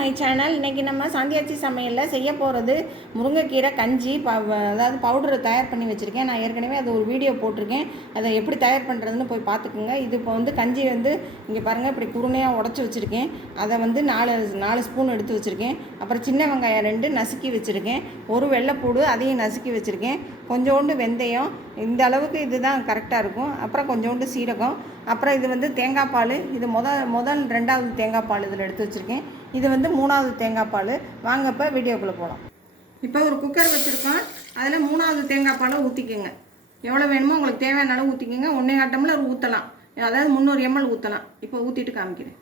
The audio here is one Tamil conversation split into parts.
மை சேனல் இன்றைக்கி நம்ம சாந்தியாச்சி சமையலில் செய்ய போகிறது முருங்கைக்கீரை கஞ்சி ப அதாவது பவுடர் தயார் பண்ணி வச்சுருக்கேன். நான் ஏற்கனவே அது ஒரு வீடியோ போட்டிருக்கேன். அதை எப்படி தயார் பண்ணுறதுன்னு போய் பார்த்துக்குங்க. இது இப்போ வந்து கஞ்சி வந்து இங்கே பாருங்கள் இப்படி குருணையாக உடச்சி வச்சுருக்கேன். அதை வந்து நாலு நாலு ஸ்பூன் எடுத்து வச்சுருக்கேன். அப்புறம் சின்ன வெங்காயம் ரெண்டு நசுக்கி வச்சுருக்கேன். ஒரு வெள்ளைப்பூடு அதையும் நசுக்கி வச்சுருக்கேன். கொஞ்சோண்டு வெந்தயம். இந்த அளவுக்கு இதுதான் கரெக்டாக இருக்கும். அப்புறம் கொஞ்சோண்டு சீரகம். அப்புறம் இது வந்து தேங்காய் பால். இது முதல் முதல் ரெண்டாவது தேங்காய் பால் இதில் எடுத்து வச்சுருக்கேன். இது வந்து மூணாவது தேங்காய் பால். வாங்க இப்போ வீடியோக்குள்ளே போகலாம் இப்போ ஒரு குக்கர் வச்சுருக்கோம். அதில் மூணாவது தேங்காய் பாலை ஊற்றிக்கோங்க எவ்வளோ வேணுமோ உங்களுக்கு தேவையான அளவு ஊற்றிக்கோங்க ஒன்றே காட்டமில் ஊற்றலாம் அதாவது முந்நூறு எம்எல் ஊற்றலாம் இப்போ ஊற்றிட்டு காமிக்கிறேன்.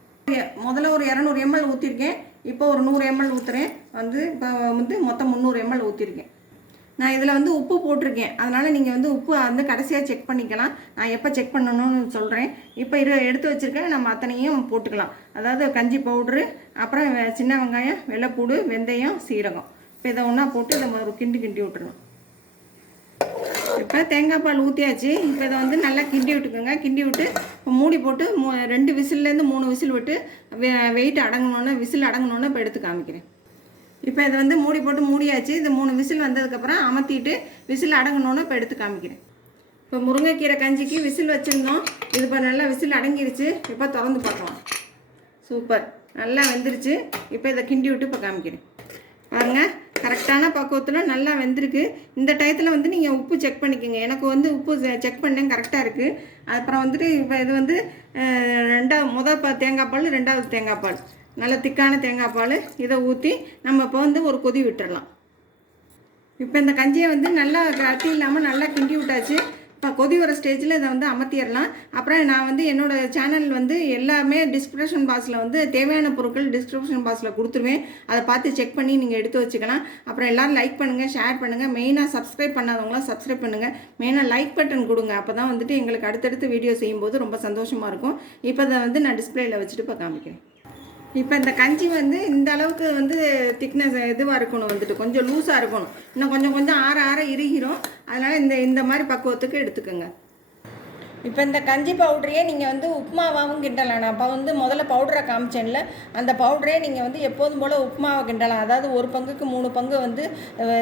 முதல்ல ஒரு இரநூறு எம்எல் ஊற்றிருக்கேன் இப்போ ஒரு நூறு எம்எல் ஊற்றுறேன் வந்து இப்போ வந்து மொத்தம் முந்நூறு எம்எல் ஊற்றிருக்கேன் நான் இதில் வந்து உப்பு போட்டிருக்கேன். அதனால் நீங்கள் வந்து உப்பு வந்து கடைசியாக செக் பண்ணிக்கலாம். நான் எப்போ செக் பண்ணணும்னு சொல்கிறேன் இப்போ இரு எடுத்து வச்சுருக்கேன் நம்ம அத்தனையும் போட்டுக்கலாம். அதாவது கஞ்சி பவுட்ரு அப்புறம் சின்ன வெங்காயம் வெள்ளைப்பூடு வெந்தயம் சீரகம். இப்போ இதை ஒன்றா போட்டு இதை ஒரு கிண்டி கிண்டி விட்டுருணும் இப்போ தேங்காய் பால் ஊற்றியாச்சு இப்போ இதை வந்து நல்லா கிண்டி விட்டுக்கோங்க. கிண்டி விட்டு இப்போ மூடி போட்டு மூ ரெண்டு விசில்லேருந்து மூணு விசில் விட்டு வெ வெயிட் அடங்கணுன்னு விசில் அடங்கணுன்னு இப்போ எடுத்து காமிக்கிறேன். இப்போ இதை வந்து மூடி போட்டு மூடியாச்சு. இது மூணு விசில் வந்ததுக்கப்புறம் அமர்த்திட்டு விசில் அடங்கணும்னு இப்போ எடுத்து காமிக்கிறேன். இப்போ முருங்கைக்கீரை கஞ்சிக்கு விசில் வச்சுருந்தோம். இது இப்போ நல்லா விசில் அடங்கிருச்சு. இப்போ திறந்து பார்க்கலாம். சூப்பர். நல்லா வெந்துருச்சு. இப்போ இதை கிண்டி விட்டு இப்போ காமிக்கிறேன். பாருங்க கரெக்டான பக்குவத்தில் நல்லா வெந்திருக்கு. இந்த டயத்தில் வந்து நீங்கள் உப்பு செக் பண்ணிக்கோங்க. எனக்கு வந்து உப்பு செக் பண்ணேன். கரெக்டாக இருக்குது அப்புறம் வந்துட்டு இப்போ இது வந்து ரெண்டாவது முதல் தேங்காய் பால் ரெண்டாவது தேங்காய் பால். நல்ல திக்கான தேங்காய் பால். இதை ஊற்றி நம்ம இப்போ வந்து ஒரு கொதி விட்டுறலாம். இப்போ இந்த கஞ்சியை வந்து நல்லா கட்டி இல்லாமல் நல்லா கிண்டி விட்டாச்சு. இப்போ கொதி வர ஸ்டேஜில் இதை வந்து அமர்த்திடலாம். அப்புறம் நான் வந்து என்னோடய சேனல் வந்து எல்லாமே டிஸ்கிரிப்ஷன் பாக்ஸில் வந்து தேவையான பொருட்கள் டிஸ்கிரிப்ஷன் பாக்ஸில் கொடுத்துருவேன். அதை பார்த்து செக் பண்ணி நீங்கள் எடுத்து வச்சுக்கலாம். அப்புறம் எல்லோரும் லைக் பண்ணுங்கள் ஷேர் பண்ணுங்கள் மெயினாக சப்ஸ்கிரைப் பண்ணாதவங்களாம் சப்ஸ்கிரைப் பண்ணுங்கள் மெயினாக லைக் பட்டன் கொடுங்க. அப்போ தான் வந்துட்டு எங்களுக்கு அடுத்தடுத்து வீடியோ செய்யும்போது ரொம்ப சந்தோஷமாக இருக்கும். இப்போ இதை வந்து நான் டிஸ்பிளேயில் வச்சுட்டு இப்போ காமிக்கிறேன். இப்போ இந்த கஞ்சி வந்து இந்த அளவுக்கு வந்து திக்னஸ் இதுவாக இருக்கணும் வந்துட்டு. கொஞ்சம் லூஸாக இருக்கணும். இன்னும் கொஞ்சம் கொஞ்சம் ஆற ஆற இறுகிறோம் அதனால் இந்த இந்த மாதிரி பக்குவத்துக்கு எடுத்துக்கோங்க. இப்போ இந்த கஞ்சி பவுடரையே நீங்கள் வந்து உப்புமாவாகவும் கிண்டலாம். நான் இப்போ வந்து முதல்ல பவுடரை காமிச்சேன்ல அந்த பவுடரே நீங்கள் வந்து எப்போதும் போல் உப்புமாவை கிண்டலாம். அதாவது ஒரு பங்குக்கு மூணு பங்கு வந்து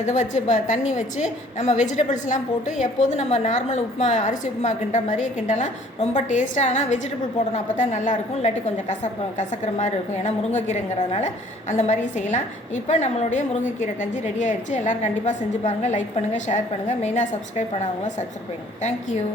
இதை வச்சு ப- தண்ணி வச்சு நம்ம வெஜிடபிள்ஸ்லாம் போட்டு எப்போதும் நம்ம நார்மல் உப்புமா அரிசி உப்புமா கிண்டுற மாதிரியே கிண்டலாம். ரொம்ப டேஸ்ட்டாக ஆனால் வெஜிடபிள் போடணும் அப்போ தான் நல்லாயிருக்கும் இல்லாட்டி கொஞ்சம் கசப்ப கசக்கிற மாதிரி இருக்கும். ஏன்னா முருங்கைக்கீரைங்கிறதுனால அந்த மாதிரி செய்யலாம். இப்போ நம்மளுடைய முருங்கைக்கீரை கஞ்சி ரெடி ஆயிடுச்சு. எல்லோரும் கண்டிப்பாக செஞ்சு பாருங்கள் லைக் பண்ணுங்கள் ஷேர் பண்ணுங்கள் மெயினாக சப்ஸ்கிரைப் பண்ணாதவங்களாம் சப்ஸ்கிரைப் பண்ணுங்கள் தேங்க்யூ